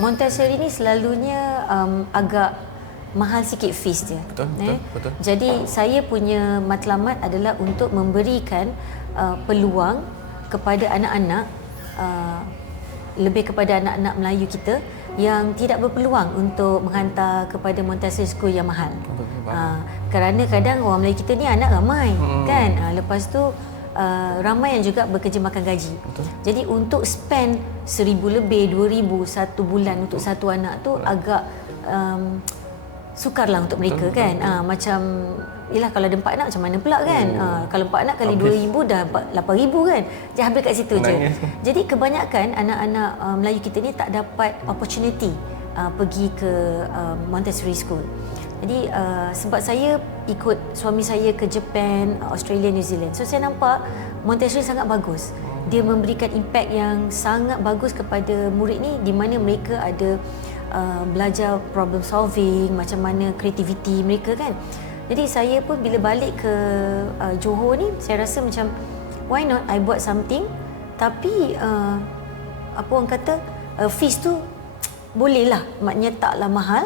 Montessori ni selalunya agak mahal sikit fees dia. Betul. Jadi saya punya matlamat adalah untuk memberikan peluang kepada anak-anak, lebih kepada anak-anak Melayu kita yang tidak berpeluang untuk menghantar kepada Montessori school yang mahal. Kerana kadang orang Melayu kita ni anak ramai, kan? Lepas tu ramai yang juga bekerja makan gaji. Betul. Jadi untuk spend 1,000 lebih, 2,000 satu bulan untuk satu anak tu agak sukarlah untuk mereka, kan? Macam yelah, kalau ada 4 anak macam mana pula, kan? Kalau 4 anak kali 2,000 dah 8,000, kan? Jadi habis kat situ je. Jadi kebanyakan anak-anak Melayu kita ni tak dapat opportunity pergi ke Montessori school. Jadi sebab saya ikut suami saya ke Japan, Australia, New Zealand. So saya nampak Montessori sangat bagus. Dia memberikan impact yang sangat bagus kepada murid ni, di mana mereka ada belajar problem solving, macam mana kreativiti mereka, kan. Jadi saya pun bila balik ke Johor ni, saya rasa macam why not I buat something, tapi apa orang kata, fees tu boleh lah, maknanya taklah mahal.